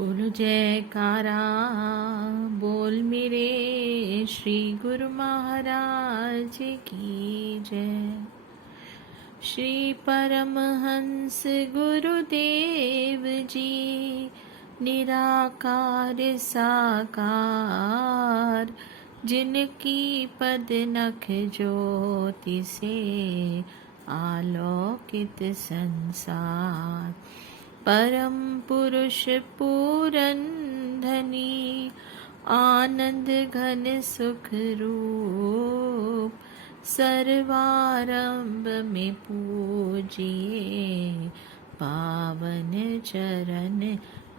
बोलो जयकारा, बोल मेरे श्री गुरु महाराज की जय। श्री परमहंस गुरुदेव जी निराकार साकार, जिनकी पद नख ज्योति से आलोकित संसार। परम पुरुष पूरन धनी, आनंद घन सुख रूप, सर्वारंभ में पूजिए पावन चरण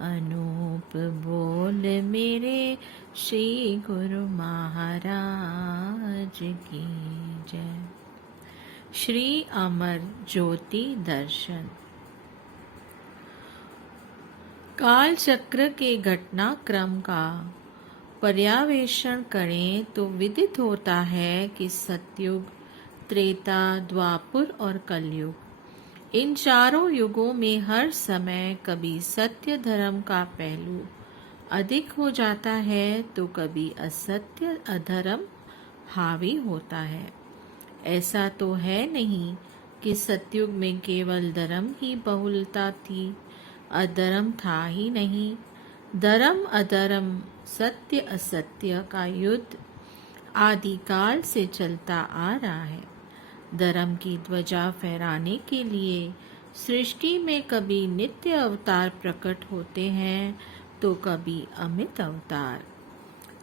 अनूप। बोल मेरे श्री गुरु महाराज की जय। श्री अमर ज्योति दर्शन। काल चक्र के घटनाक्रम का पर्यवेक्षण करें तो विदित होता है कि सतयुग, त्रेता, द्वापर और कलयुग, इन चारों युगों में हर समय कभी सत्य धर्म का पहलू अधिक हो जाता है तो कभी असत्य अधर्म हावी होता है। ऐसा तो है नहीं कि सतयुग में केवल धर्म ही बहुलता थी, अधर्म था ही नहीं। धर्म अधर्म, सत्य असत्य का युद्ध आदिकाल से चलता आ रहा है। धर्म की ध्वजा फहराने के लिए सृष्टि में कभी नित्य अवतार प्रकट होते हैं तो कभी अमित अवतार।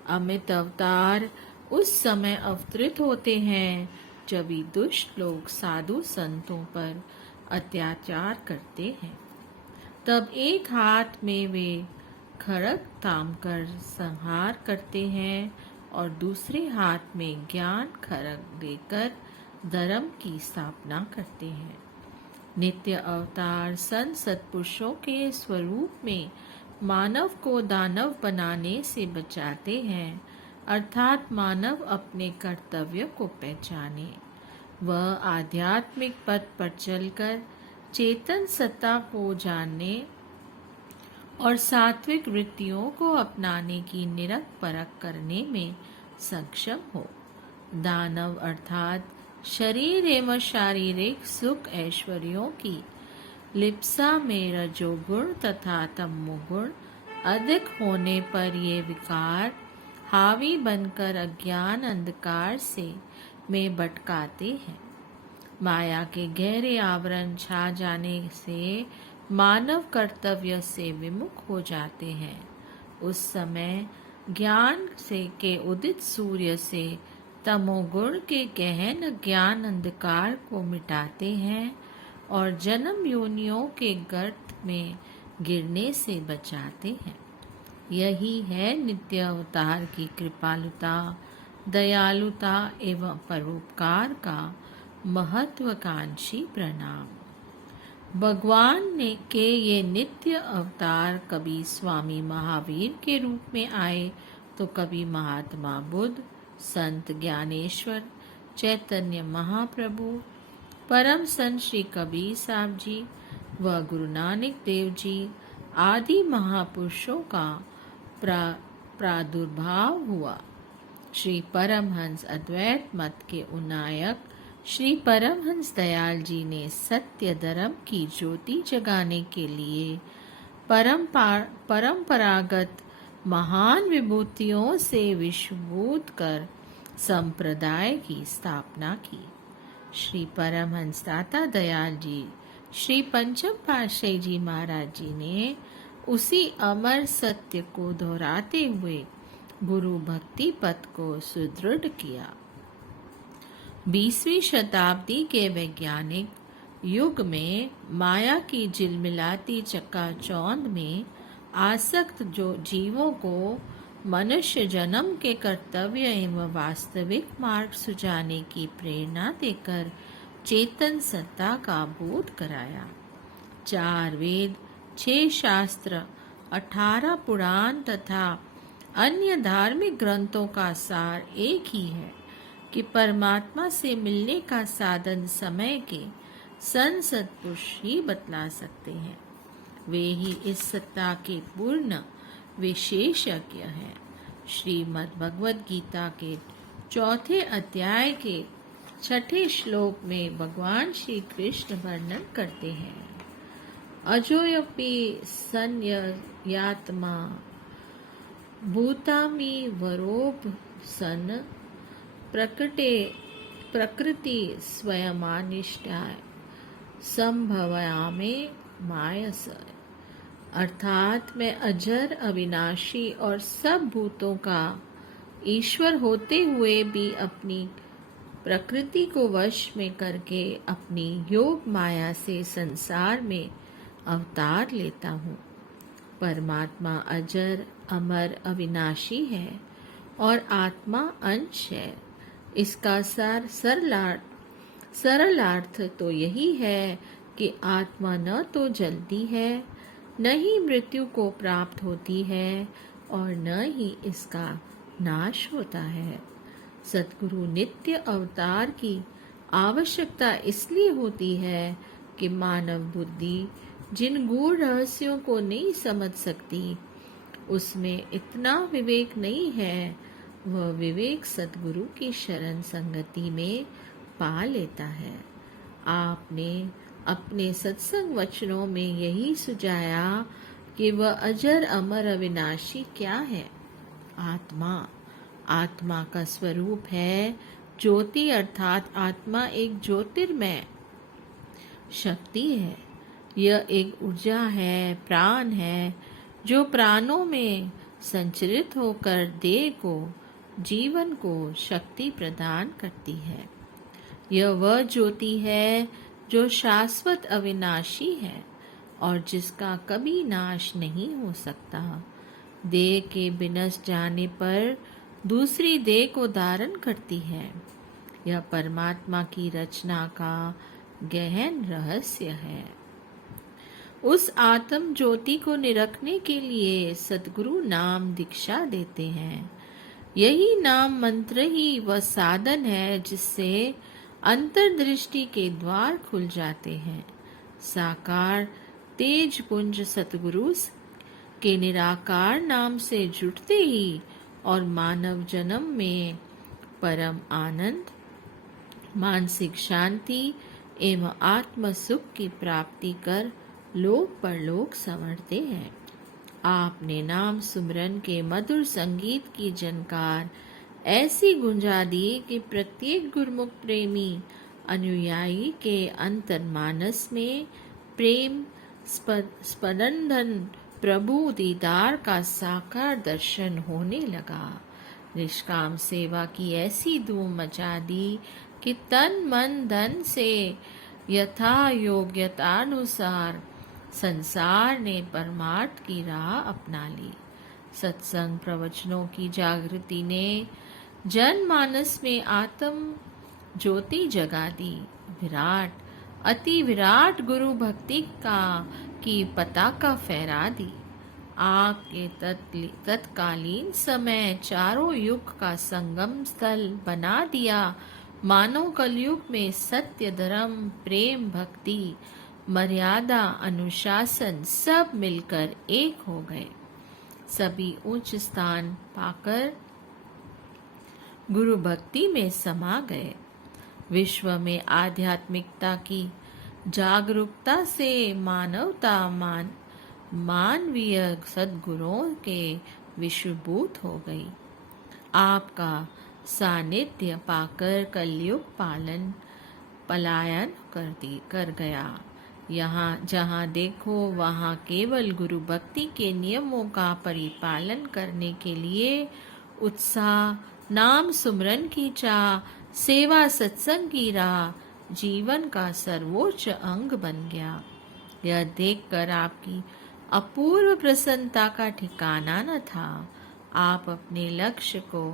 अमित अवतार उस समय अवतरित होते हैं जब भी दुष्ट लोग साधु संतों पर अत्याचार करते हैं। तब एक हाथ में वे खड्ग थाम कर संहार करते हैं और दूसरे हाथ में ज्ञान खड्ग लेकर धर्म की स्थापना करते हैं। नित्य अवतार संत सत्पुरुषों के स्वरूप में मानव को दानव बनाने से बचाते हैं, अर्थात मानव अपने कर्तव्य को पहचाने, वह आध्यात्मिक पथ पर चलकर चेतन सत्ता को जानने और सात्विक वृत्तियों को अपनाने की निरख परख करने में सक्षम हो। दानव अर्थात शरीर एवं शारीरिक सुख ऐश्वर्यों की लिप्सा में रजोगुण तथा तमोगुण अधिक होने पर ये विकार हावी बनकर अज्ञान अंधकार से में भटकाते हैं। माया के गहरे आवरण छा जाने से मानव कर्तव्य से विमुख हो जाते हैं। उस समय ज्ञान से के उदित सूर्य से तमोगुण के गहन ज्ञान अंधकार को मिटाते हैं और जन्म योनियों के गर्त में गिरने से बचाते हैं। यही है नित्य अवतार की कृपालुता, दयालुता एवं परोपकार का महत्वाकांक्षी प्रणाम। भगवान ने के ये नित्य अवतार कभी स्वामी महावीर के रूप में आए तो कभी महात्मा बुद्ध, संत ज्ञानेश्वर, चैतन्य महाप्रभु, परम संत श्री कबीर साहब जी व गुरु नानक देव जी आदि महापुरुषों का प्रादुर्भाव हुआ। श्री परमहंस अद्वैत मत के उन्नायक श्री परमहंस दयाल जी ने सत्य धर्म की ज्योति जगाने के लिए परंपरागत महान विभूतियों से विश्वभूत कर संप्रदाय की स्थापना की। श्री परमहंस दाता दयाल जी, श्री पंचम पातशाही जी महाराज जी ने उसी अमर सत्य को दोहराते हुए गुरु भक्ति पथ को सुदृढ़ किया। 20वीं शताब्दी के वैज्ञानिक युग में माया की झिलमिलाती चकाचौंध में आसक्त जो जीवों को मनुष्य जन्म के कर्तव्य एवं वास्तविक मार्ग सुझाने की प्रेरणा देकर चेतन सत्ता का बोध कराया। 4 वेद, 6 शास्त्र, 18 पुराण तथा अन्य धार्मिक ग्रंथों का सार एक ही है कि परमात्मा से मिलने का साधन समय के संत सत्पुरुष ही बतला सकते हैं। वे ही इस सत्ता के पूर्ण विशेषज्ञ हैं। श्रीमद् भगवद गीता के 4 अध्याय के 6 श्लोक में भगवान श्री कृष्ण वर्णन करते हैं, अजोयपि संययात्मा भूतामि वरोप सन प्रकृति स्वयमानिष्ठाय संभवामि मायस। अर्थात मैं अजर, अविनाशी और सब भूतों का ईश्वर होते हुए भी अपनी प्रकृति को वश में करके अपनी योग माया से संसार में अवतार लेता हूँ। परमात्मा अजर, अमर, अविनाशी है और आत्मा अंश है। इसका सरल अर्थ तो यही है कि आत्मा न तो जलती है, न ही मृत्यु को प्राप्त होती है और न ही इसका नाश होता है। सद्गुरु नित्य अवतार की आवश्यकता इसलिए होती है कि मानव बुद्धि जिन गूढ़ रहस्यों को नहीं समझ सकती, उसमें इतना विवेक नहीं है। वह विवेक सद्गुरु की शरण संगति में पा लेता है। आपने अपने सत्संग वचनों में यही सुझाया कि वह अजर, अमर, अविनाशी क्या है? आत्मा का स्वरूप है ज्योति, अर्थात आत्मा एक ज्योतिर्मय शक्ति है। यह एक ऊर्जा है, प्राण है, जो प्राणों में संचरित होकर देह को, जीवन को शक्ति प्रदान करती है। यह वह ज्योति है जो शाश्वत, अविनाशी है और जिसका कभी नाश नहीं हो सकता। देह के विनष्ट जाने पर दूसरी देह को धारण करती है। यह परमात्मा की रचना का गहन रहस्य है। उस आत्म ज्योति को निरखने के लिए सद्गुरु नाम दीक्षा देते हैं। यही नाम मंत्र ही वह साधन है जिससे अंतर्दृष्टि के द्वार खुल जाते हैं। साकार तेज पुंज सतगुरु के निराकार नाम से जुटते ही और मानव जन्म में परम आनंद, मानसिक शांति एवं आत्म सुख की प्राप्ति कर लोक परलोक संवरते हैं। आपने नाम सुमरन के मधुर संगीत की झनकार ऐसी गुंजा दी कि प्रत्येक गुरुमुख प्रेमी अनुयायी के अंतर्मानस में प्रेम स्पंदन, प्रभु दीदार का साकार दर्शन होने लगा। निष्काम सेवा की ऐसी धूम मचा दी कि तन मन धन से यथा योग्यतानुसार संसार ने परमार्थ की राह अपना ली। सत्संग प्रवचनों की जागृति ने जनमानस में आत्म ज्योति जगा दी। विराट, अति विराट गुरु भक्ति की पताका फहरा दी। आपके तत्कालीन समय चारों युग का संगम स्थल बना दिया। मानव कलयुग में सत्य, धर्म, प्रेम, भक्ति, मर्यादा, अनुशासन सब मिलकर एक हो गए। सभी उच्च स्थान पाकर गुरु भक्ति में समा गए। विश्व में आध्यात्मिकता की जागरूकता से मानवता मानवीय सद्गुरुओं के विश्वभूत हो गई। आपका सानिध्य पाकर कलयुग पलायन कर गया। यहाँ जहाँ देखो वहाँ केवल गुरु भक्ति के नियमों का परिपालन करने के लिए उत्साह, नाम सुमरन की चाह, सेवा सत्संग की राह जीवन का सर्वोच्च अंग बन गया। यह देखकर आपकी अपूर्व प्रसन्नता का ठिकाना न था। आप अपने लक्ष्य को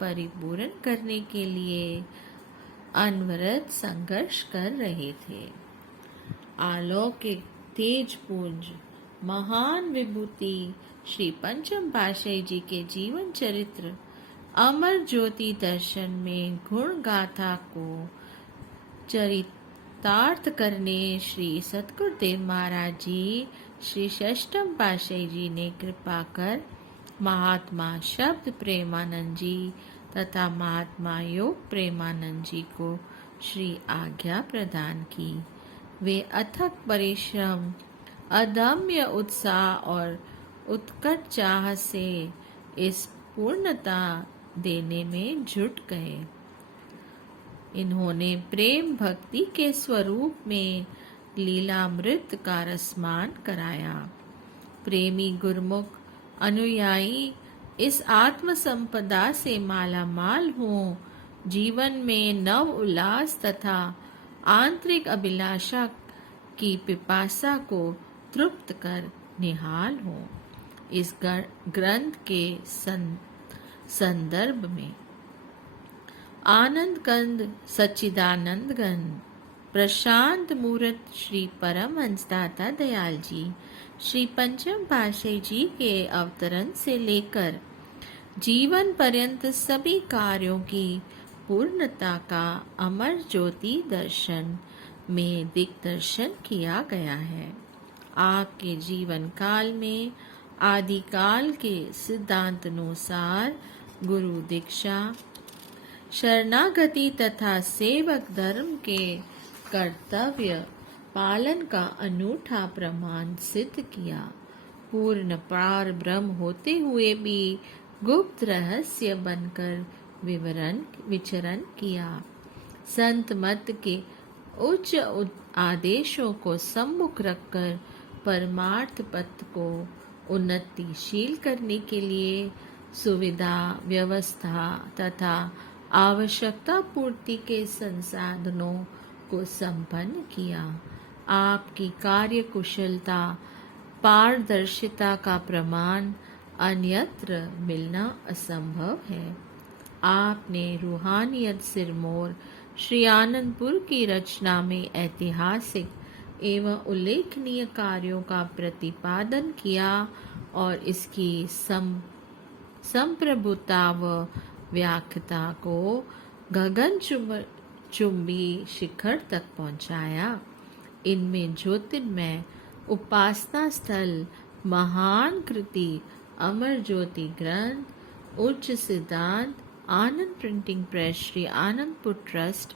परिपूर्ण करने के लिए अनवरत संघर्ष कर रहे थे। अलौकिक तेज पुंज महान विभूति श्री पंचम पातशाही जी के जीवन चरित्र अमर ज्योति दर्शन में गुण गाथा को चरितार्थ करने श्री सतगुरुदेव महाराज जी श्री षष्ठम पातशाही जी ने कृपा कर महात्मा शब्द प्रेमानंद जी तथा महात्मा योग प्रेमानंद जी को श्री आज्ञा प्रदान की। वे अथक परिश्रम, अदम्य उत्साह और उत्कट चाह से इस पूर्णता देने में जुट गए। इन्होंने प्रेम भक्ति के स्वरूप में लीलामृत का रसमान कराया। प्रेमी गुरुमुख अनुयायी इस आत्म संपदा से माला माल हों, जीवन में नव उल्लास तथा आंतरिक अभिलाषा की पिपासा को तृप्त कर निहाल हों। इस ग्रंथ के संदर्भ में आनंद कंद सच्चिदानंद गंध प्रशांत मूर्त श्री परमहंस दाता दयाल जी श्री पंचम पातशाही जी के अवतरण से लेकर जीवन पर्यंत सभी कार्यों की पूर्णता का अमर ज्योति दर्शन में दिग्दर्शन किया गया है। आपके जीवन काल में आदिकाल के सिद्धांतानुसार गुरु दीक्षा, शरणागति तथा सेवक धर्म के कर्तव्य पालन का अनूठा प्रमाण सिद्ध किया। पूर्ण पार ब्रह्म होते हुए भी गुप्त रहस्य बनकर विचरण किया। संत मत के उच्च आदेशों को सम्मुख रखकर परमार्थ पथ को उन्नतिशील करने के लिए सुविधा व्यवस्था तथा आवश्यकता पूर्ति के संसाधनों को संपन्न किया। आपकी कार्य कुशलता पारदर्शिता का प्रमाण अन्यत्र मिलना असंभव है। आपने रूहानियत सिरमौर श्री आनंदपुर की रचना में ऐतिहासिक एवं उल्लेखनीय कार्यों का प्रतिपादन किया और इसकी संप्रभुता व व्याख्याता को गगन चुंबी शिखर तक पहुंचाया। इनमें ज्योतिर्मय उपासना स्थल, महान कृति, अमर ज्योति ग्रंथ, उच्च सिद्धांत, Anand printing press Shri Anandpur trust,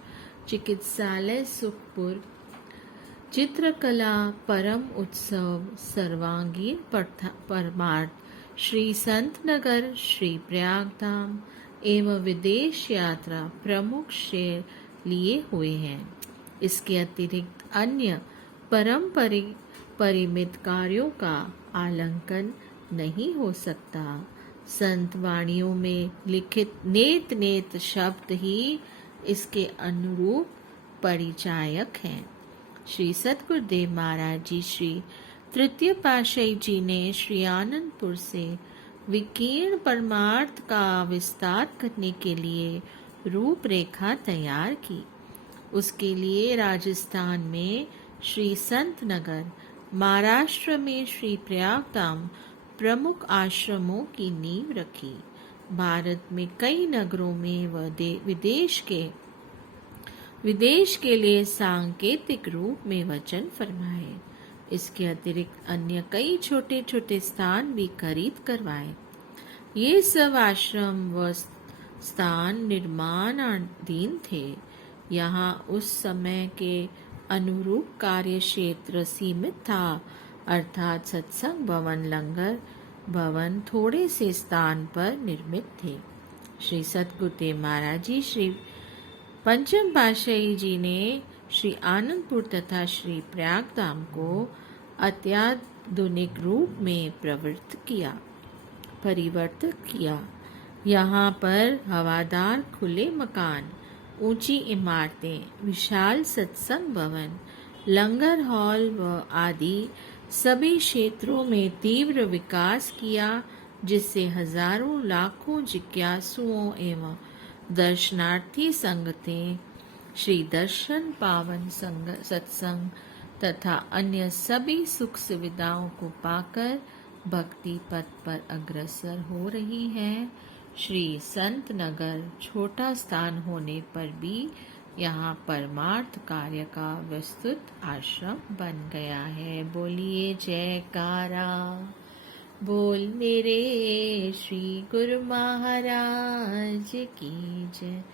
चिकित्सालय सुखपुर, चित्रकला परम उत्सव, सर्वांगीण परमार्थ श्री संत नगर, श्री प्रयागधाम एवं विदेश यात्रा प्रमुख श्रेय लिए हुए हैं। इसके अतिरिक्त अन्य परम परिमित कार्यों का आलंकन नहीं हो सकता। संत वाणियों में लिखित नेत शब्द ही इसके अनुरूप परिचायक हैं। श्री सतगुरुदेव महाराज जी श्री तृतीय पातशाही जी ने श्री आनंदपुर से विकीर्ण परमार्थ का विस्तार करने के लिए रूपरेखा तैयार की। उसके लिए राजस्थान में श्री संत नगर, महाराष्ट्र में श्री प्रयागधाम प्रमुख आश्रमों की नींव रखी। भारत में कई नगरों में व विदेश के लिए सांकेतिक रूप में वचन फरमाए। इसके अतिरिक्त अन्य कई छोटे छोटे स्थान भी खरीद करवाए। ये सब आश्रम व स्थान निर्माणाधीन थे। यहाँ उस समय के अनुरूप कार्य क्षेत्र सीमित था, अर्थात सत्संग भवन, लंगर भवन थोड़े से स्थान पर निर्मित थे। श्री सतगुरुदेव महाराज जी श्री पंचम पातशाही जी ने श्री आनंदपुर तथा श्री प्रयागधाम को अत्याधुनिक रूप में परिवर्तित किया। यहाँ पर हवादार खुले मकान, ऊंची इमारतें, विशाल सत्संग भवन, लंगर हॉल व आदि सभी क्षेत्रों में तीव्र विकास किया, जिससे हजारों लाखों जिज्ञासुओं एवं दर्शनार्थी संगतें श्री दर्शन, पावन सत्संग तथा अन्य सभी सुख सुविधाओं को पाकर भक्ति पथ पर अग्रसर हो रही हैं। श्री संत नगर छोटा स्थान होने पर भी यहाँ परमार्थ कार्य का विस्तृत आश्रम बन गया है। बोलिए जयकारा। बोल मेरे श्री गुरु महाराज की जय।